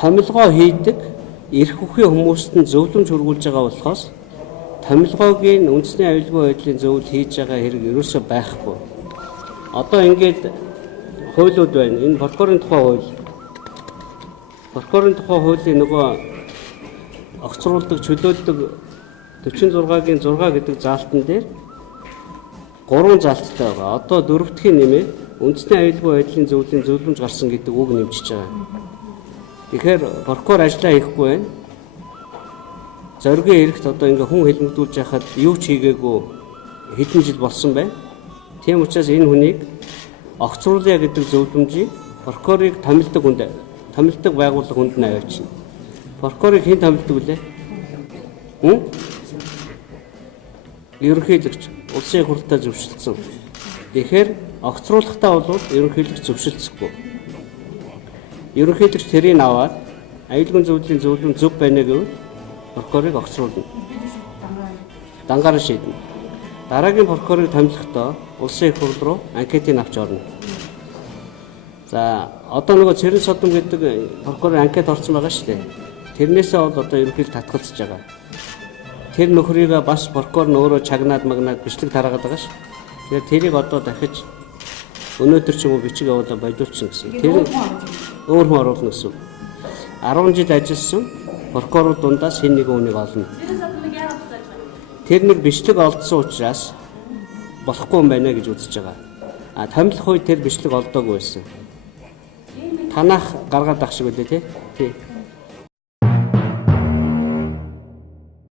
томилгоо хийдэг эрх үхий хүмүүст нь зөвлөмж хүргүүлж байгаа болохоос томилгоогийн үндэсний аюулгүй байдлын зөвлөл хийж байгаа хэрэг ерөөсөө байхгүй. Одоо ингээд хуулиуд байна. Энэ прокурорын тухай хууль. Прокурорын тухай хуулийн нөгөө огцруулдаг, чөлөөлдөг 46-гийн 6 гэдэг заалтан дээр 3 заалттай байгаа. Одоо 4-ийн нэмээд үндэсний аюулгүй байдлын зөвлөлийн зөвлөмж гарсан гэдэг үг нэмчихэж байгаа. Тэгэхээр прокурор ажиллаа хийхгүй байна. Зоригийн хэрэгт одоо ингээ хүн хэлмэгдүүлж яхад юу ч хийгээгүй хэдэн жил болсон байна. Тийм учраас энэ хүнийг огцруулъя гэдэг зөвлөмжийг прокурорыг томилдог байгууллага хүнд нь авчина. Прокурорыг хэн томилдог вүлээ? Ерөнхийлөгч улсын хурлаа зөвшөлдсөн. Тэгэхээр огцруулахдаа бол ерөнхийлөгч зөвшөлдсөхгүй. Ерөнхийлөгч тэрийг аваад аюулгүй зөвлөлийн зөвлөм зөв байна гэвэл прокурорыг огцруулна. Дангаар шийднэ. Дараагийн прокурорыг томилохдоо улсын их хурл руу анкетыг авч орно. За одоо нөгөө Цэрэн Содом гэдэг прокурор анкет орсон байгаа шүү дээ. Тэрнээсээ бол одоо ерөнхийдөө татгалзаж байгаа. Тэр нөхрийг бас прокурор нь өөрөө чагнаад магнаад бичлэг тараагаад байгаа ш. Тэгэхээр тэрийг одоо дахиж өнөөдөр ч юм уу бичиг явуулаа бодуулчихна гэсэн. Тэр өөр хүн оруулна гэсэн. 10 жил ажилласан прокурор дундаас хэн нэгэн хүнийг олно. Тэр нэг бичлэг олдсон учраас болохгүй юм байна гэж үзэж байгаа. А томилох үед тэр бичлэг олдоогүй байсан. Танах гаргаад ах шиг үлээ тий.